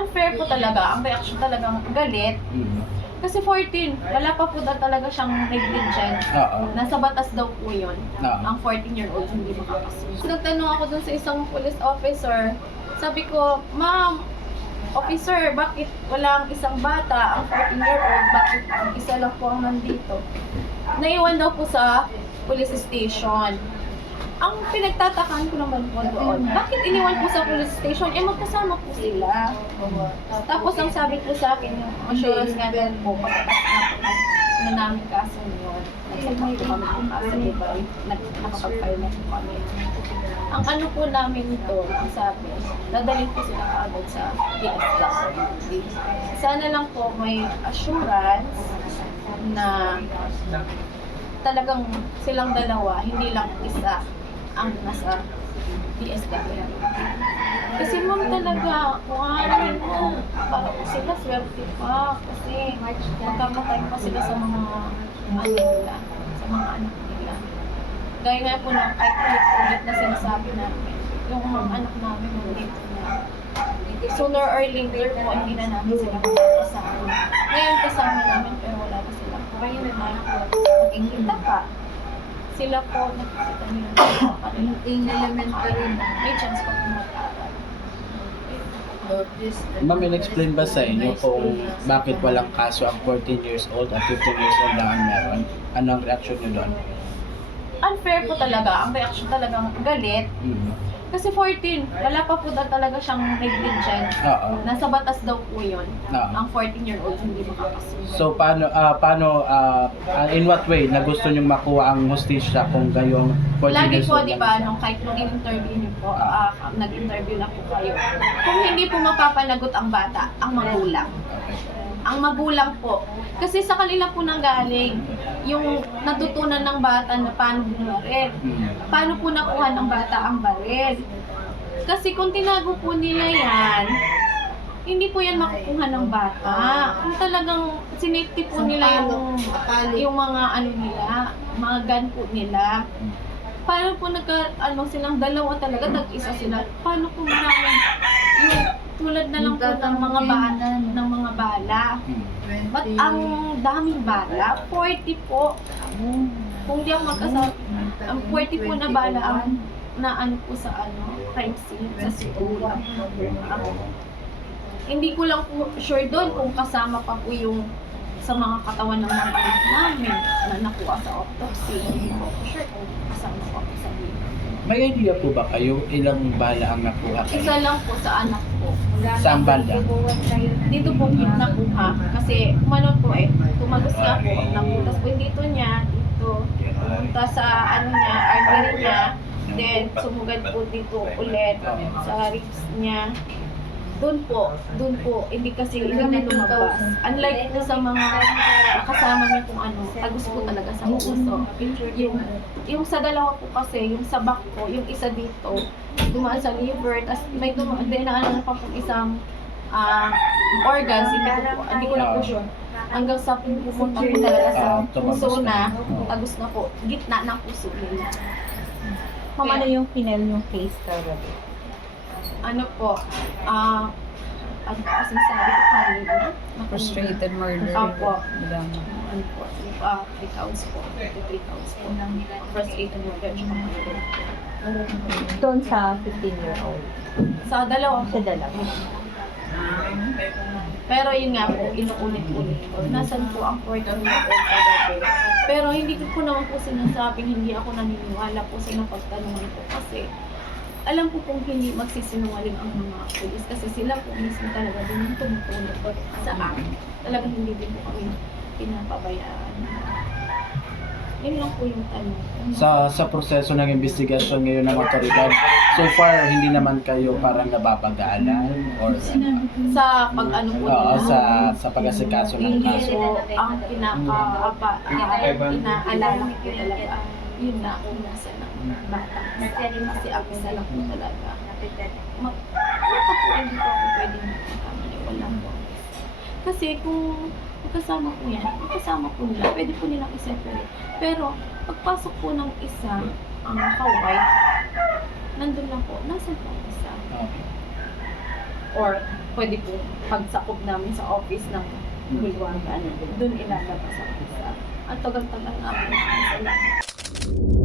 unfair po talaga. Ang reaction talagang galit. Kasi 14, wala pa po talaga siyang negligence. Nasa batas daw po yun. Ang 14-year-old hindi makakasunod. Nagtanong ako dun sa isang police officer. Sabi ko, ma'am, officer, bakit walang isang bata, ang 14-year-old, bakit isa lang po ang nandito? Naiwan daw po sa police station. Ang pinagtatakan ko naman po doon, bakit iniwan po sa police station? Eh, magkasama po sila. Tapos ang sabi po sa akin, yung assurance nga doon po, pagkatapos na namin kaso yun, nagsabay po kami ng kaso, diba? Nakapag-file na po kami. Ang ano po namin ito, ang sabi, dadalhin po sila kaagad sa DSWD. Sana lang po may assurance na talagang silang dalawa, hindi lang isa ang nasa DSWD. Kasi ma'am talaga, kuhanin mo, parang sila swerte pa kasi magkakatay pa sila sa mga ano nila, sa mga anak nila. Gaya nga po na kahit ulit-ulit na sinasabi namin, yung mga anak namin nandito na. Sooner or later po, hindi na namin sila kasama. Ngayon kasama namin pero wala pa sila. Ngayon naman po, nag-ingita pa. Sila po, nakikita nila Yung elementary na. may chance pa po mag-aaral. Ma'am, in-explain ba sa inyo kung bakit walang kaso ang 14 years old at 15 years old lang ang meron? Ano ang reaction nyo doon? Unfair po talaga. Ang reaction talagang galit. Kasi 14, wala pa po talaga siyang negligence. Nasa batas daw po yun. Ang 14-year-old hindi makakasunod. So, in what way na gusto nyong makuha ang hustisya kung gayong 14 Lagi years po, old di lang ba, siya? kahit nung in-interview niyo po, nag-interview na po kayo. Kung hindi po mapapanagot ang bata, ang magulang. Ang magulang po. Kasi sa kanila po nanggaling yung natutunan ng bata na paano bumaril. Paano po nakuha ng bata ang baril. Kasi kung tinago po nila yan, hindi po yan makukuha ng bata. Kung talagang sinafety po nila yung mga ano nila, mga gun po nila. Paano po silang dalawa talaga, tag-isa sila. Paano po namin yung tulad na lang po ng mga bala. Ba't ang daming bala? 40 po. Kung di ako magkasama, ang 40 po na bala ang na po sa crime scene, sa situla. Hindi ko lang po sure doon kung kasama pa po yung sa mga katawan ng mga anak namin na nakuha sa autopsy. Hindi ko sure kung kasama pa po sa video. May idea po ba kayo ilang bala ang nakuha kayo? Isa lang po sa anak ko. Saan banda? Dito po nakuha. Kasi umano po tumagos nga po. Naputas po dito niya, dito. Punta sa artery niya. Then sumugad po dito ulit sa ribs niya. Doon po, hindi na lumabas. Unlike po sa mga kasama niya kung tagos po talaga sa puso. Yung sa dalawa po kasi, yung sa back po, yung isa dito, dumaan sa liver, tapos may dinaanan pa pong isang organs, hindi ko na po sure. Hanggang sa pumunta po talaga sa puso na, tagos na po, gitna ng puso nila. Ano yung final yung case kagabi? Ano po, kasi sabi ko kanina, Frustrated murder. Opo. Bilang Ano po, 3 counts po, 3 counts po. Frustrated murder, tsaka murder. doon sa 15-year-old. Sa dalawa po. Sa dalawa. Pero yun nga po, inuulit-ulit po. Nasaan po ang 14-year-old kagabi? Pero hindi ko po naman po sinasabing hindi ako naniniwala po sa napagtanungan ko kasi alam po kung hindi magsisinungaling ang mga pulis kasi sila po mismo talaga din yung tumutulong po sa amin. Talagang hindi din po kami pinapabayaan. Yun lang po yung tanong. Sa proseso ng investigasyon ngayon ng otoridad, so far hindi naman kayo parang nababagaanan or Sa pag-ano po sa pag-asikaso ng hindi kaso. po ang inaalala ko talaga. Yun na kung nasa ng bata. Kasi ang isa lang po talaga. Maka po hindi po ako pwedeng magkamali. Wala po. Kasi kung magkasama po yan, magkasama po nila, pwede po nilang i-separate. Pero pagpasok po ng isa, ang naka-white, nandun lang po, nasa po ang isa. or pwede po pagsakop namin sa office ng bulwagan, doon ilalabas ang visa. Ang tagal-tagal namin. Salamat.